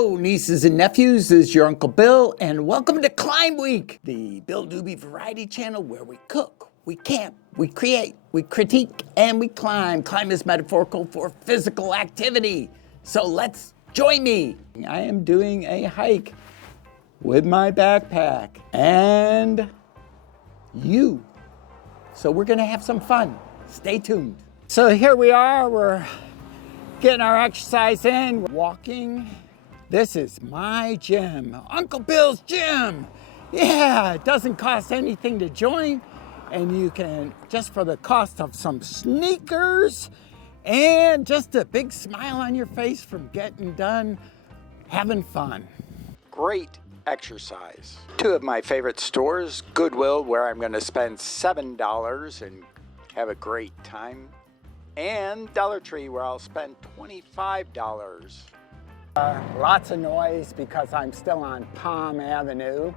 Hello, nieces and nephews. This is your Uncle Bill, and welcome to Climb Week, the Bill Dube variety channel where we cook, we camp, we create, we critique, and we climb. Climb is metaphorical for physical activity. So let's join me. I am doing a hike with my backpack and you. So we're gonna have some fun. Stay tuned. So here we are, we're getting our exercise in, walking. This is my gym, Uncle Bill's gym. Yeah, it doesn't cost anything to join, and you can, just for the cost of some sneakers and just a big smile on your face from getting done having fun. Great exercise. Two of my favorite stores, Goodwill, where I'm gonna spend $7 and have a great time, and Dollar Tree, where I'll spend $25. Lots of noise because I'm still on Palm Avenue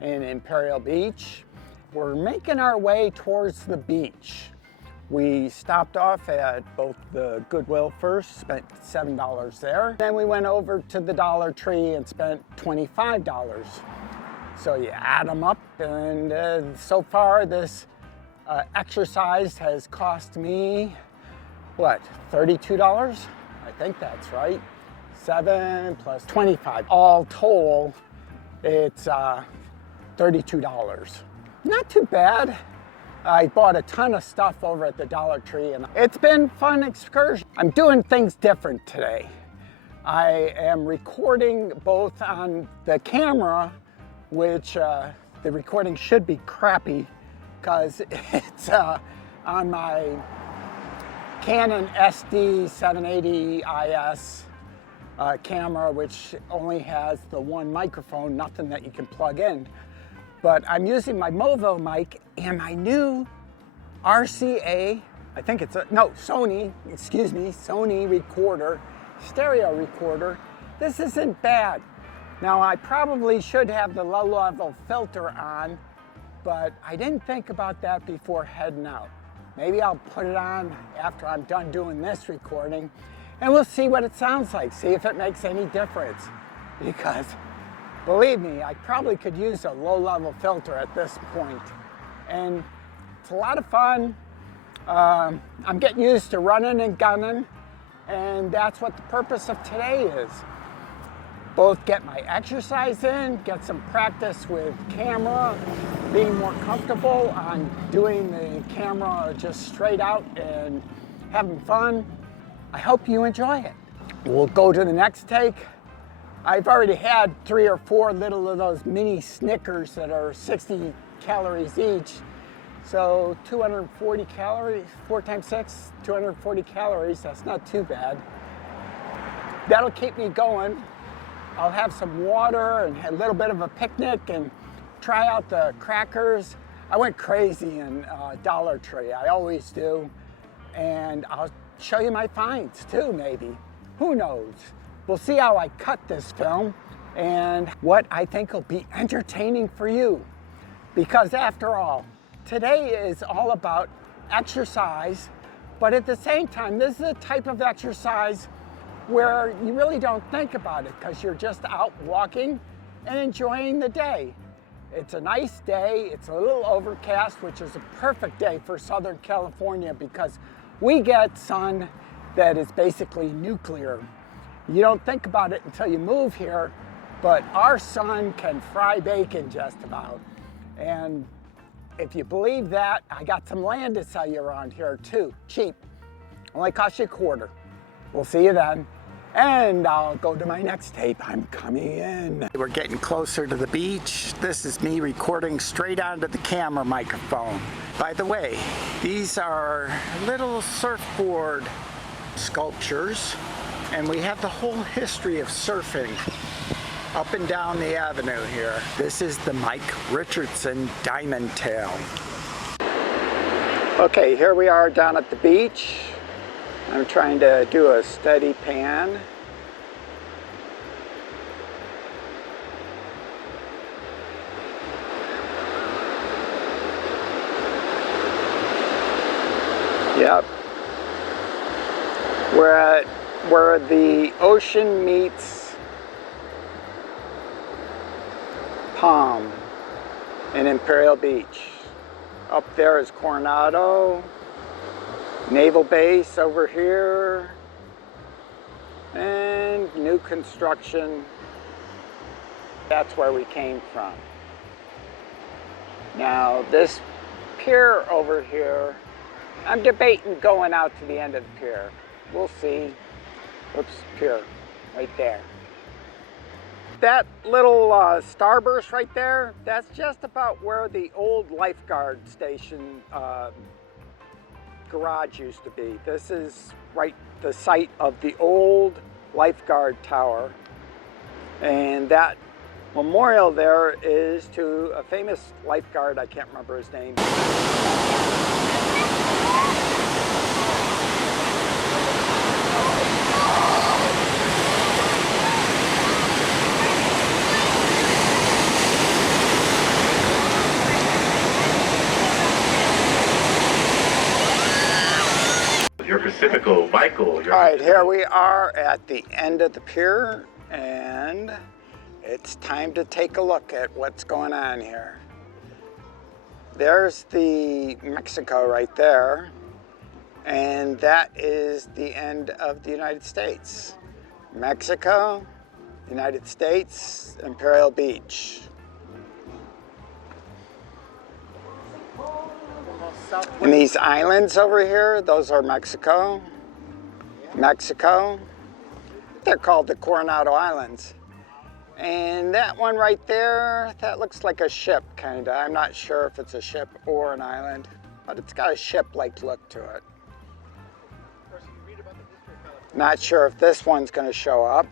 in Imperial Beach. We're making our way towards the beach. We stopped off at both the Goodwill first, spent $7 there. Then we went over to the Dollar Tree and spent $25. So you add them up, and so far this exercise has cost me, what, $32? I think that's right. 7 plus 25. All told, it's $32. Not too bad. I bought a ton of stuff over at the Dollar Tree, and it's been fun excursion. I'm doing things different today. I am recording both on the camera, which the recording should be crappy because it's on my Canon SD 780 IS camera, which only has the one microphone, nothing that you can plug in. But I'm using my Movo mic and my new RCA, I think it's Sony recorder, stereo recorder. This isn't bad. Now I probably should have the low level filter on, but I didn't think about that before heading out. Maybe I'll put it on after I'm done doing this recording, and we'll see what it sounds like, see if it makes any difference. Because believe me, I probably could use a low-level filter at this point. And it's a lot of fun. I'm getting used to running and gunning, and that's what the purpose of today is. Both get my exercise in, get some practice with camera, being more comfortable on doing the camera just straight out and having fun. I hope you enjoy it. We'll go to the next take. I've already had 3 or 4 little of those mini Snickers that are 60 calories each. So 240 calories, 4 times 6, 240 calories, that's not too bad. That'll keep me going. I'll have some water and a little bit of a picnic and try out the crackers. I went crazy in Dollar Tree, I always do. And I'll show you my finds too, maybe. Who knows? We'll see how I cut this film and what I think will be entertaining for you. Because after all, today is all about exercise, but at the same time, this is a type of exercise where you really don't think about it because you're just out walking and enjoying the day. It's a nice day, it's a little overcast, which is a perfect day for Southern California because we get sun that is basically nuclear. You don't think about it until you move here, but our sun can fry bacon just about. And if you believe that, I got some land to sell you around here too, cheap. Only cost you $1. We'll see you then. And I'll go to my next tape. I'm coming in. We're getting closer to the beach. This is me recording straight onto the camera microphone. By the way, these are little surfboard sculptures, and we have the whole history of surfing up and down the avenue here. This is the Mike Richardson Diamond Tail. Okay, here we are down at the beach. I'm trying to do a steady pan. Yep. We're at where the ocean meets Palm in Imperial Beach. Up there is Coronado, Naval Base over here, and new construction. That's where we came from. Now this pier over here, I'm debating going out to the end of the pier. We'll see. Oops, pier, right there. That little starburst right there, that's just about where the old Lifeguard station garage used to be. This is right the site of the old Lifeguard tower. And that memorial there is to a famous lifeguard, I can't remember his name. Your Pacifico, Michael. All right, here we are at the end of the pier, and it's time to take a look at what's going on here. There's the Mexico right there, and that is the end of the United States. Mexico, United States, Imperial Beach. And these islands over here, those are Mexico. Mexico. They're called the Coronado Islands. And that one right there, that looks like a ship, kinda. I'm not sure if it's a ship or an island, but it's got a ship-like look to it. Not sure if this one's gonna show up.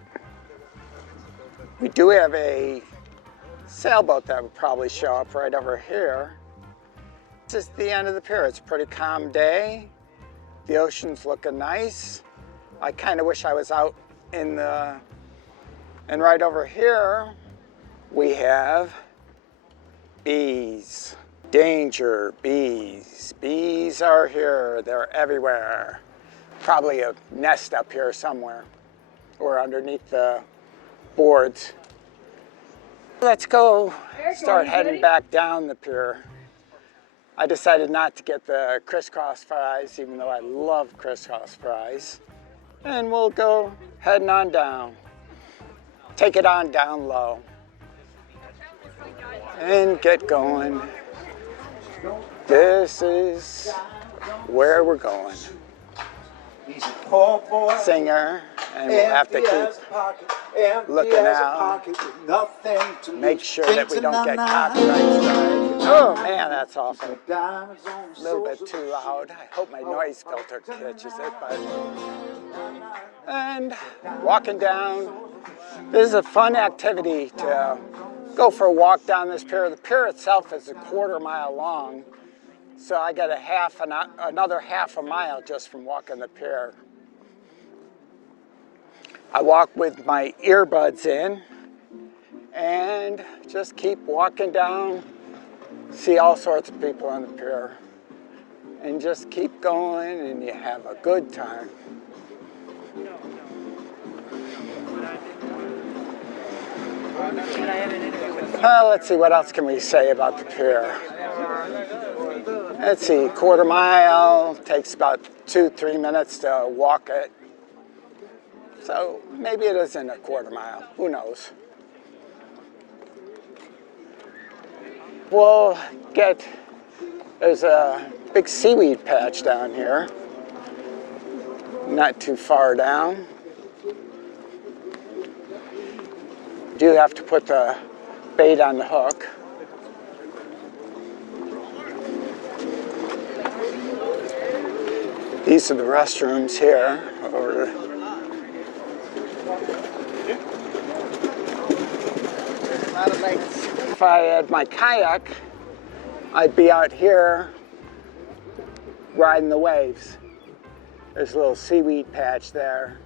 We do have a sailboat that would probably show up right over here. This is the end of the pier. It's a pretty calm day. The ocean's looking nice. I kind of wish I was out in the, and right over here, we have bees. Danger, bees. Bees are here, they're everywhere. Probably a nest up here somewhere or underneath the boards. Let's go start heading back down the pier. I decided not to get the crisscross fries, even though I love crisscross fries. And we'll go heading on down. Take it on down low. And get going. This is where we're going. Singer, and we'll have to keep looking out. Make sure that we don't get copyright strike. Oh man, that's awful. A little bit too loud. I hope my noise filter catches it, but. And walking down. This is a fun activity to go for a walk down this pier. The pier itself is a quarter-mile long, so I get another half a mile just from walking the pier. I walk with my earbuds in and just keep walking down, see all sorts of people on the pier, and just keep going and you have a good time. Let's see, what else can we say about the pier? Let's see, quarter mile, takes about 2-3 minutes to walk it. So maybe it isn't a quarter mile, who knows? There's a big seaweed patch down here, not too far down. Do have to put the bait on the hook. These are the restrooms here. If I had my kayak, I'd be out here riding the waves. There's a little seaweed patch there.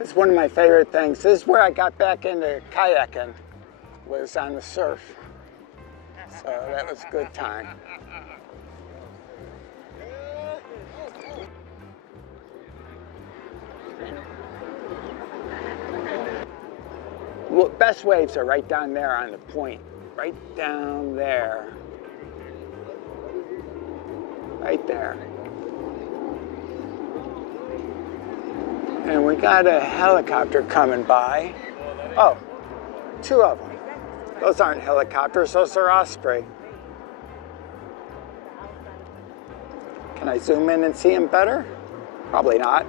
It's one of my favorite things. This is where I got back into kayaking, was on the surf. So that was a good time. best waves are right down there on the point. Right down there. Right there. And we got a helicopter coming by. Oh, two of them. Those aren't helicopters, those are Osprey. Can I zoom in and see them better? Probably not.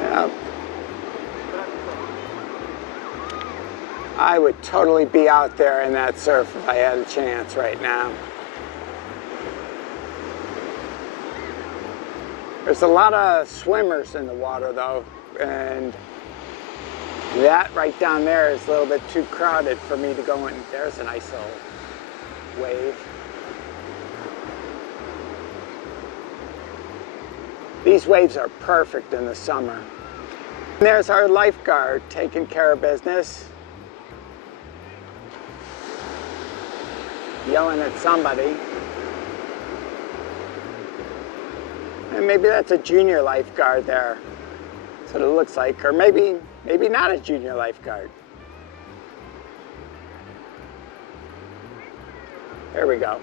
Yeah. I would totally be out there in that surf if I had a chance right now. There's a lot of swimmers in the water though, and that right down there is a little bit too crowded for me to go in. There's a nice little wave. These waves are perfect in the summer. And there's our lifeguard taking care of business. Yelling at somebody. And maybe that's a junior lifeguard there. That's what it looks like. Or maybe not a junior lifeguard. There we go.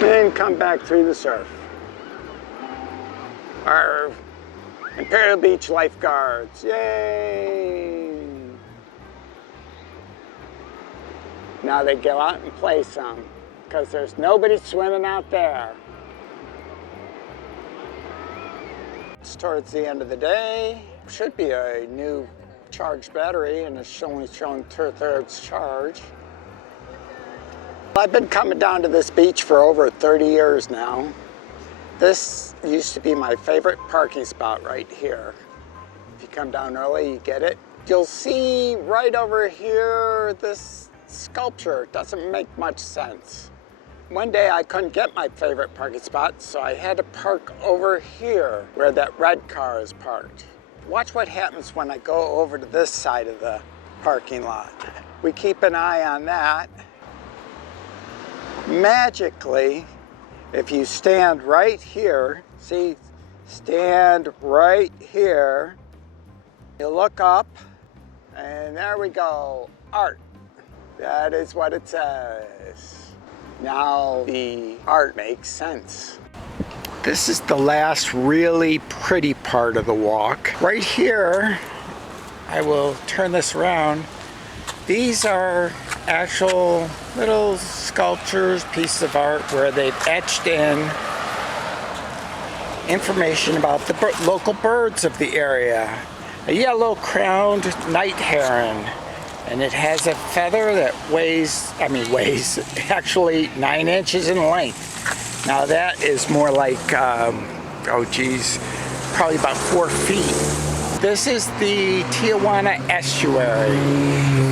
And come back through the surf. Our Imperial Beach lifeguards, yay! Now they go out and play some, because there's nobody swimming out there. It's towards the end of the day. Should be a new charged battery, and it's only showing 2/3 charge. I've been coming down to this beach for over 30 years now. This used to be my favorite parking spot right here. If you come down early, you get it. You'll see right over here this sculpture. It doesn't make much sense. One day I couldn't get my favorite parking spot, so I had to park over here where that red car is parked. Watch what happens when I go over to this side of the parking lot. We keep an eye on that. Magically, if you stand right here, see, stand right here, you look up, and there we go, art. That is what it says. Now the art makes sense. This is the last really pretty part of the walk. Right here, I will turn this around. These are actual little sculptures, pieces of art where they've etched in information about the local birds of the area. A yellow-crowned night heron, and it has a feather that weighs actually 9 inches in length. Now that is more like, probably about 4 feet. This is the Tijuana Estuary.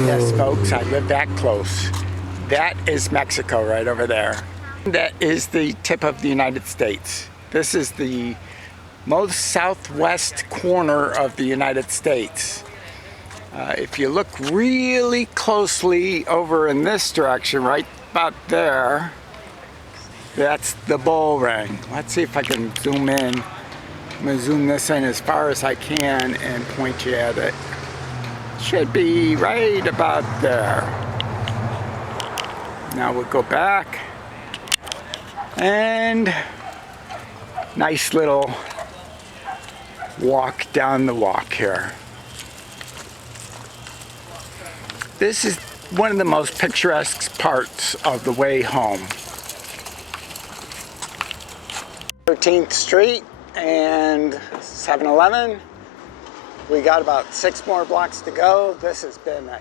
Yes, folks, I live that close. That is Mexico right over there. That is the tip of the United States. This is the most southwest corner of the United States. If you look really closely over in this direction, right about there, that's the bull ring. Let's see if I can zoom in. I'm going to zoom this in as far as I can and point you at it. Should be right about there. Now we'll go back, and nice little walk down the walk here. This is one of the most picturesque parts of the way home. 13th Street and 7-Eleven. We got about 6 more blocks to go. This has been a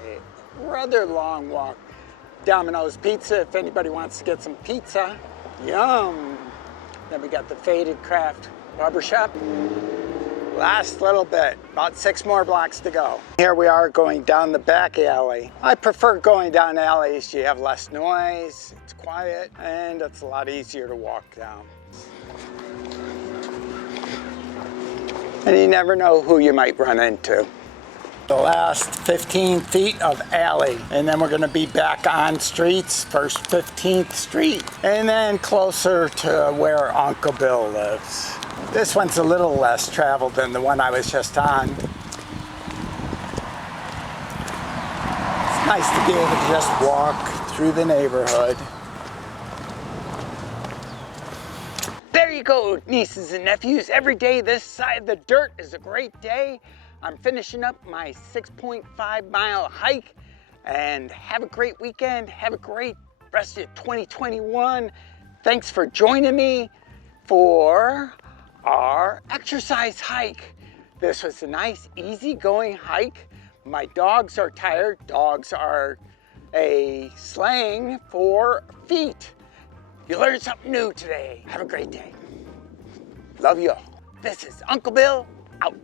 rather long walk. Domino's Pizza, if anybody wants to get some pizza. Yum. Then we got the Faded Craft Barbershop. Last little bit, about 6 more blocks to go. Here we are going down the back alley. I prefer going down alleys. You have less noise, it's quiet, and it's a lot easier to walk down. And you never know who you might run into. The last 15 feet of alley, and then we're gonna be back on streets, first 15th Street, and then closer to where Uncle Bill lives. This one's a little less traveled than the one I was just on. It's nice to be able to just walk through the neighborhood. There you go, nieces and nephews. Every day this side of the dirt is a great day. I'm finishing up my 6.5 mile hike, and have a great weekend. Have a great rest of 2021. Thanks for joining me for our exercise hike. This was a nice, easy-going hike. My dogs are tired. Dogs are a slang for feet. You learned something new today. Have a great day. Love you all. This is Uncle Bill, out.